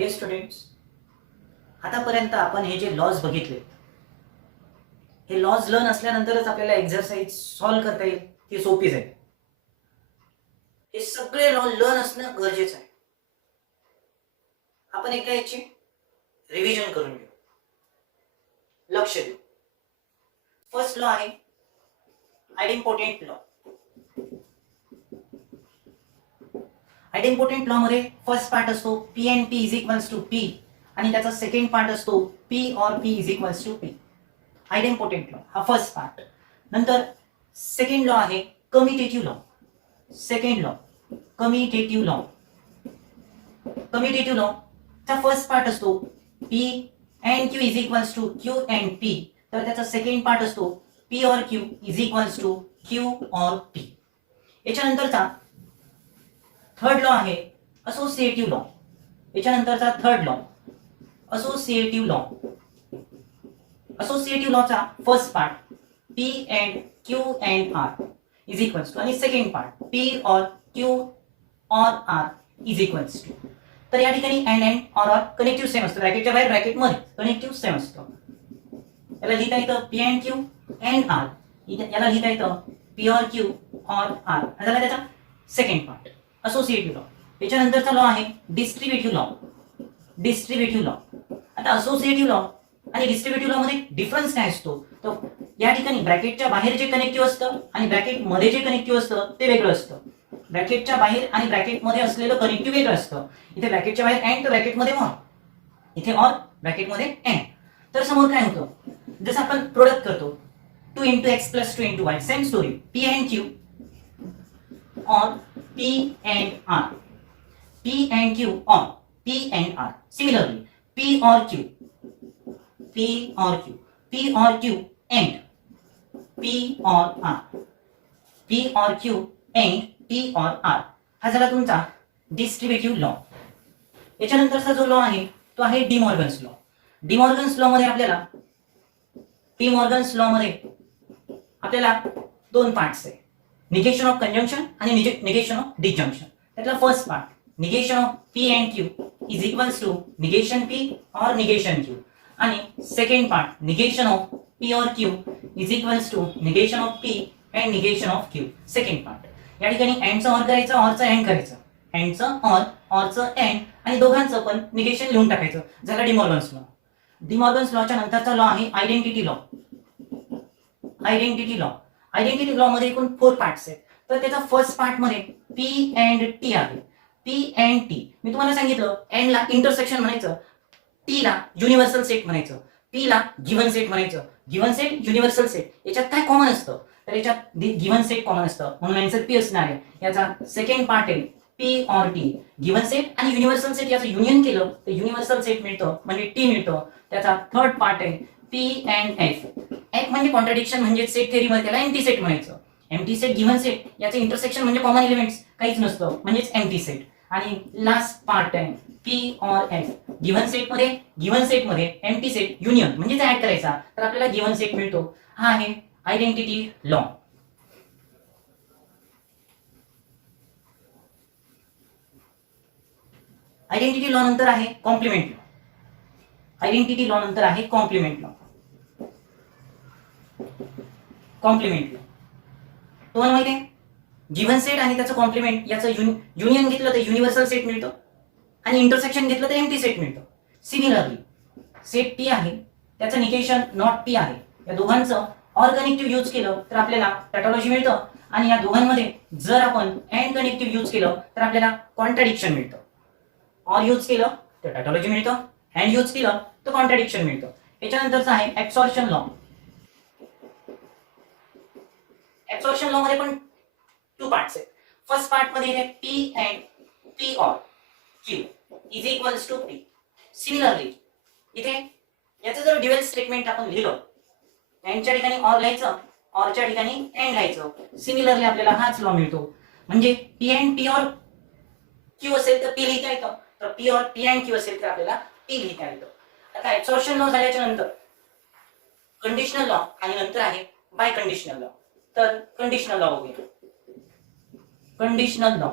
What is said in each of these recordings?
हे स्टुडंट्स, आतापर्यंत आपण हे जे लॉज बघितले, हे लॉज लर्न असल्यानंतरच आपल्याला एक्झरसाइज सॉल्व्ह करता येईल, ती सोपीच आहे. हे सगळे लॉ लर्न असणं गरजेचं आहे. आपण एका याची रिव्हिजन करून घेऊ. लक्ष देऊ. फर्स्ट लॉ आहे आयडेम्पोटेंट लॉ. आयडेम्पोटेंट लॉ मध्ये फर्स्ट पार्ट असतो P and P is equals to P आणि त्याचा सेकंड पार्ट असतो P or P is equals to P. Idempotent law हा फर्स्ट पार्ट. नंतर सेकंड लॉ आहे commutative law. Second law commutative law. Commutative law चा first part असतो P and Q is equals to Q and P, तर त्याचा second part असतो P or Q is equals to Q or P. याच्यानंतरचा third law आहे associative law. याच्यानंतरचा third law associative law. Associative लॉचा first part P and Q and R is equals to आणि second part P or Q or R is equals to. तर या ठिकाणी and or connective same असतो. ब्रॅकेटच्या बाहेर bracket मध्ये connective same असतो. याला लिहिता येतं P and Q and R. याला लिहिता येतं P or Q or R. हा झाला त्याचा सेकंड पार्ट असोसिएटिव्ह लॉ. याच्यानंतरचा लॉ आहे डिस्ट्रीब्युटिव्ह लॉ. Distributive law. आता असोसिएटिव्ह लॉ आणि डिस्ट्रीब्युटिव्ह लॉ मध्ये डिफरन्स काय असतो, तर या ठिकाणी ब्रॅकेटच्या बाहेर जे कनेक्टिव्ह असतं आणि ब्रॅकेट मध्ये जे कनेक्टिव्ह असतं ते वेगळं असतं. ब्रॅकेटच्या बाहेर आणि ब्रॅकेट मध्ये असलेलं कनेक्टिव्ह वेगळं असतं. इथे ब्रॅकेटच्या बाहेर अँड तर ब्रॅकेट मध्ये ऑर, इथे ऑर ब्रॅकेट मध्ये अँड. तर समोर काय होतं, जसं आपण प्रोडक्ट करतो 2 into x plus 2 into y, same story p and q or p and r, p and q or p and r. Similarly p or q, p or q, p or q and p or r, p or q and p or r. हा झाला तुमचा distributive law. याच्यानंतरचा जो law आहे तो आहे De Morgan's law. De Morgan's law मध्ये आपल्याला De Morgan's law मध्ये आपल्याला दोन पार्ट्स आहे, निगेशन ऑफ कंजंक्शन आणि निगेशन ऑफ डिसजंक्शन. त्यातला first part negation of P and Q is equals to negation P or negation Q आणि second part negation of P or Q is equals to negation of P and negation of Q. Second part. या ठिकाणी अँडचं or करायचं, ऑरचं and करायचं, अँडचं or, ऑरचं and आणि दोघांचं पण negation लिहून टाकायचं. झाला डिमॉर्गन्स लॉ. डिमॉर्गन्स लॉच्या नंतरचा लॉ आहे identity law. Identity law. Identity law मध्ये एकूण 4 पार्ट्स आहेत. तर त्याचा फर्स्ट पार्ट मध्ये पी अँड टी आहे. पी अँड टी मी तुम्हाला सांगितलं, अँड ला इंटरसेक्शन म्हणायचं, टी ला युनिव्हर्सल सेट म्हणायचं, पी ला गिव्हन सेट म्हणायचं. गिव्हन सेट, युनिव्हर्सल सेट याच्यात काय कॉमन असतं, तर याच्यात गिव्हन सेट कॉमन असतं म्हणून आन्सर पी असणार आहे. याचा सेकंड पार्ट आहे P or T. Given set आणि युनिव्हर्सल सेट याचं युनियन केलं तर युनिव्हर्सल सेट मिळतं म्हणजे टी मिळतं. त्याचा थर्ड पार्ट आहे पी अँड एफ. एफ म्हणजे कॉन्ट्रडिक्शन म्हणजे सेट थेअरी मध्ये त्याला एम्प्टी सेट म्हणायचं. एम्प्टी सेट, गिव्हन सेट याचं इंटरसेक्शन म्हणजे कॉमन एलिमेंट्स काहीच नसतं म्हणजेच एम्प्टी सेट. आणि लास्ट पार्ट आहे P or F. Given set मध्ये एम्प्टी सेट युनियन म्हणजे ऍड करायचा तर आपल्याला गिव्हन सेट मिळतो. हा आहे आयडेंटिटी लॉ. आयडेंटिटी लॉ नंतर आहे कॉम्प्लिमेंट लॉ. आयडेंटिटी लॉ नंतर आहे कॉम्प्लिमेंट लॉ. कॉम्प्लिमेंट लॉ तुम्हाला माहिती आहे, गिव्हन सेट आणि त्याचं कॉम्प्लिमेंट याचं युनियन घेतलं तर युनिव्हर्सल सेट मिळतं आणि इंटरसेक्शन घेतलं तर एम्प्टी सेट मिळतं. सिमिलरली सेट पी आहे त्याचं निगेशन नॉट पी आहे. या दोघांचं ऑर कनेक्टिव्ह यूज केलं तर आपल्याला टॅटोलॉजी मिळतं आणि या दोघांमध्ये जर आपण अँड कनेक्टिव्ह यूज केलं तर आपल्याला कॉन्ट्रडिक्शन मिळतं. ऑर यूज केलं तर टॅटोलॉजी मिळतं, अँड यूज केलं तर कॉन्ट्रडिक्शन मिळतं. याच्यानंतरचं आहे ऍब्सॉर्प्शन लॉ. ऍब्सॉर्प्शन लॉ मध्ये पण 2 पार्ट्स आहेत. फर्स्ट पार्ट मध्ये आहे P and P or Q is equals to P. Similarly इथे याचं जर ड्युअल स्टेटमेंट आपण लिहिलं, अँडच्या ठिकाणी ऑर लिहायचं, ऑरच्या ठिकाणी अँड लिहायचं. सिमिलरली आपल्याला हाच लॉ मिळतो. म्हणजे P and P or Q असेल तर पी लिहिता येतं, तर P or P and Q असेल तर आपल्याला पी लिहिता येतं. आता ऍब्सॉर्प्शन लॉ झाल्याच्या नंतर कंडिशनल लॉ आणि नंतर आहे बाय कंडिशनल लॉ. तर कंडिशनल लॉ बघूया. Conditional law.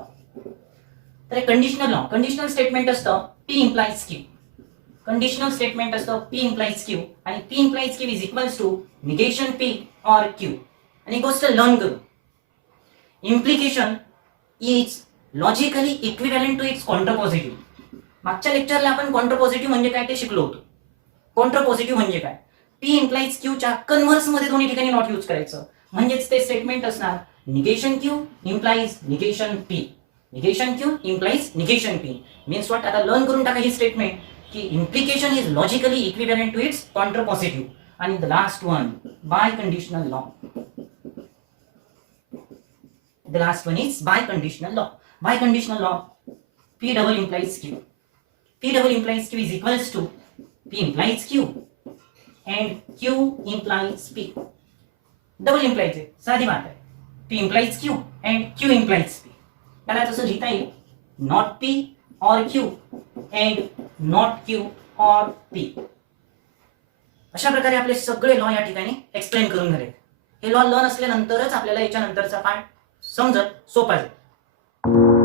तर कंडिशनल लॉ, कंडिशनल स्टेटमेंट असतं P implies Q. Conditional statement असतं P implies Q आणि P implies Q is equals to negation P or Q. आणि गोष्ट लर्न करू. Implication is logically equivalent to its contrapositive. मागच्या लेक्चरला आपण कॉन्ट्रापॉझिटिव्ह म्हणजे काय ते शिकलो होतो. कॉन्ट्रापॉझिटिव्ह म्हणजे काय? P implies Q च्या कन्व्हर्स मध्ये दोन्ही ठिकाणी नॉट यूज करायचं. म्हणजेच ते स्टेटमेंट असणार negation Q implies negation P. Negation Q implies negation P. Means what? आता लर्न करून टाका ही स्टेटमेंट की implication is logically equivalent to its contrapositive. And the last one, by conditional law. The last one is by conditional law. By conditional law, P double implies Q. P double implies Q is equals to P implies Q and Q implies P. Double implies है, साधी बात है. P implies Q and Q implies P. त्याला तसं लिहिता येईल not P or Q and not Q or P. अशा प्रकारे आपले सगळे लॉ या ठिकाणी एक्सप्लेन करून झाले. हे लॉ लर्न असल्यानंतरच आपल्याला याच्या नंतरचा पार्ट समजत सोपा जाईल.